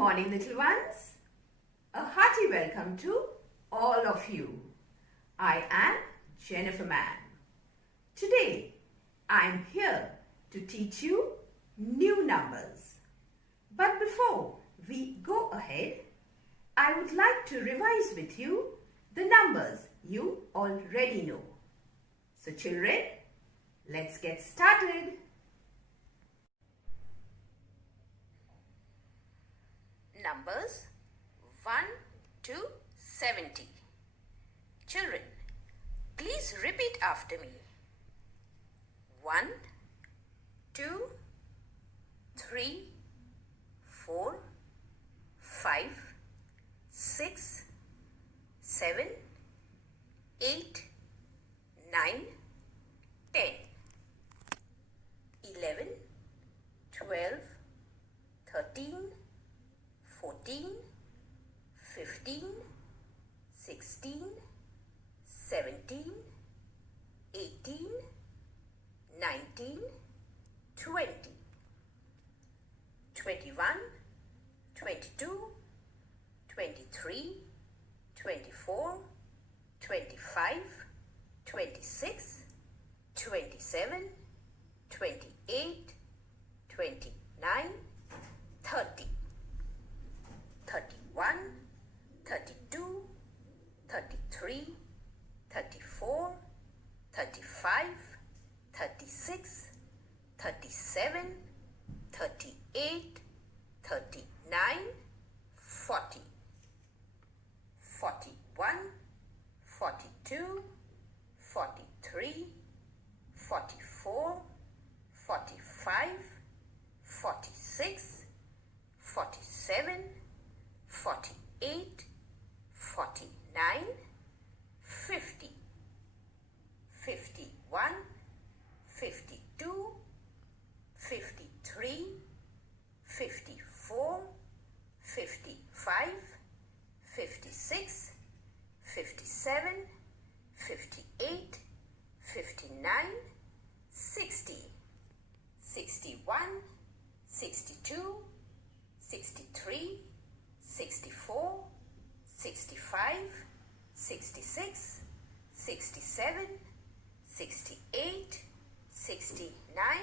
morning, little ones. A hearty welcome to all of you. I am Jennifer Mann. Today, I am here to teach you new numbers. But before we go ahead, I would like to revise with you the numbers you already know. So children, let's get started. Numbers 1 to 70. Children, please repeat after me. 1, 2, 3, 4, 5, 6, 7, 8, 9, 10, 11, 12, 13, 14, 15, 16, 17, 18, 19, 20, 21, 22, 23, 24, 25, 26, 27, 28, 29, 30. 31, 32, 33, 34, 35, 36, 37, 38, 39, 40, 41, 42, 43, 44, 45, 46, 47, 48, 49, 50, 51, 52, 53, 54, 55, 56, 57, 58, 59, 60, 61, 62, 63, 64, 65, 66, 67, 68, 69,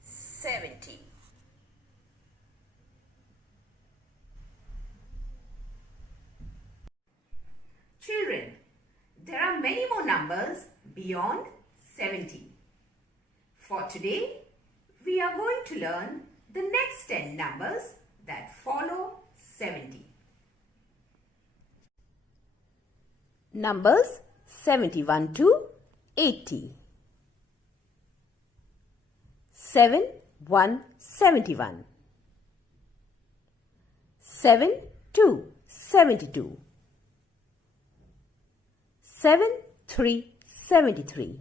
70. Children, there are many more numbers beyond 70. For today, we are going to learn the next 10 numbers that follow 70. Numbers 71 to 80. 7, 1, 71. 7, 2, 72. 7, 3, 73.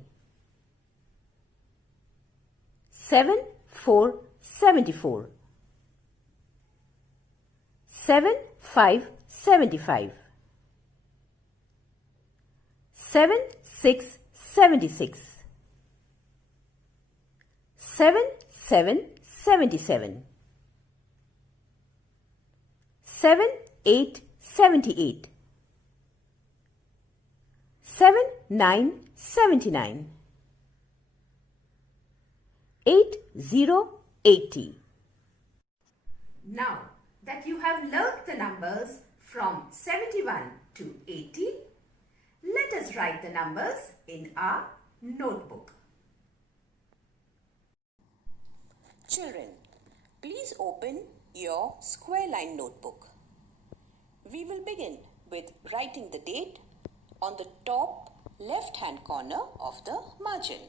7, 4, 74. 7, 5, 75. 7, 6, 76. 7, 7, 77. 7, 8, 78. 7, 9, 79. 8, 0, 80. Now that you have learned the numbers from 71 to 80, let us write the numbers in our notebook. Children, please open your square line notebook. We will begin with writing the date on the top left hand corner of the margin.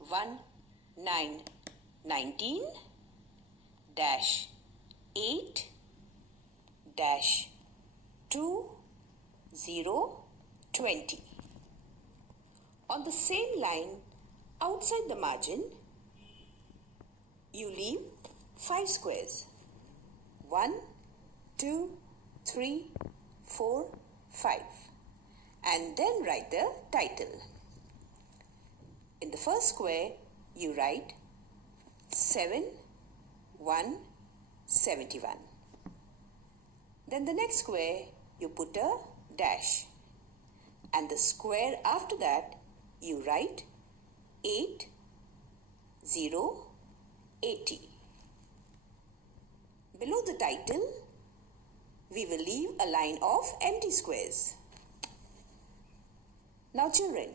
1919 dash 8 dash 2020. On the same line outside the margin, you leave 5 squares. 1, 2, 3, 4, 5. And then write the title. In the first square, you write 7, 1, 71. Then the next square, you put a dash. And the square after that, you write 8, 0, 80. Below the title, we will leave a line of empty squares. Now children,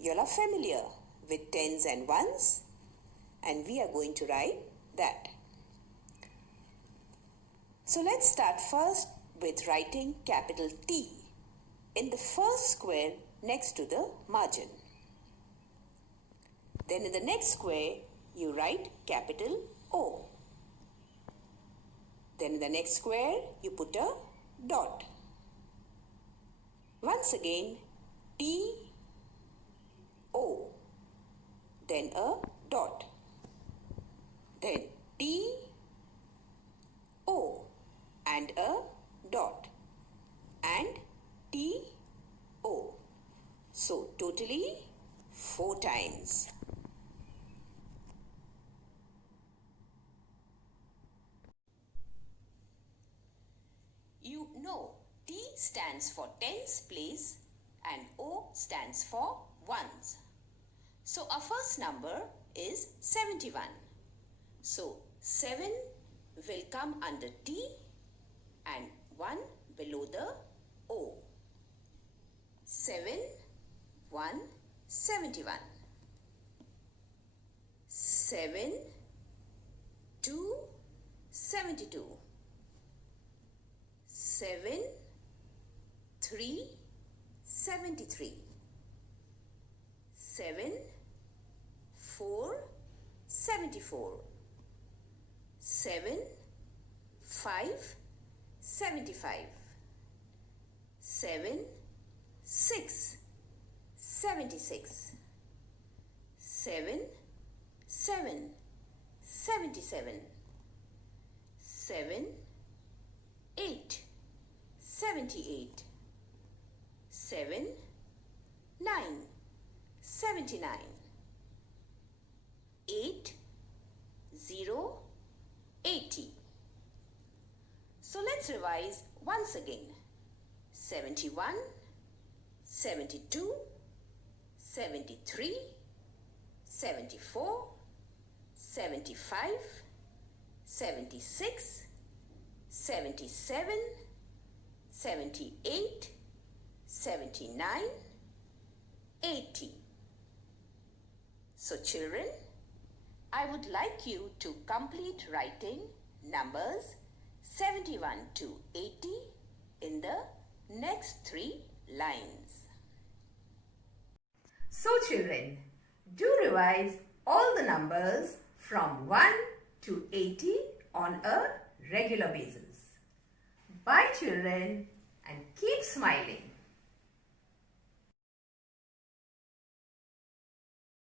you all are familiar with tens and ones, and we are going to write that. So let's start first with writing capital T in the first square next to the margin. Then in the next square, you write capital O. Then in the next square, you put a dot. Once again, T, O. Then a dot. Then T, O and a dot. And T, O. So totally 4 times. You know T stands for tens place and O stands for ones. So our first number is 71. So 7 will come under T and 1 below the O. 7, 1, 71. 7, 2, 72. 7, 3, 73. 7, 4, 74. 7, 5, 75. 7, 6, 76. 7, 7, 77. 7, 8, 78. 7, 9, 79. 8, 0, 80. So let's revise once again. 71, 72, 73, 74, 75, 76, 77, 78, 79, 80. So children, I would like you to complete writing numbers 71 to 80 in the next 3 lines. So children, do revise all the numbers from 1 to 80 on a regular basis. Bye children, and keep smiling.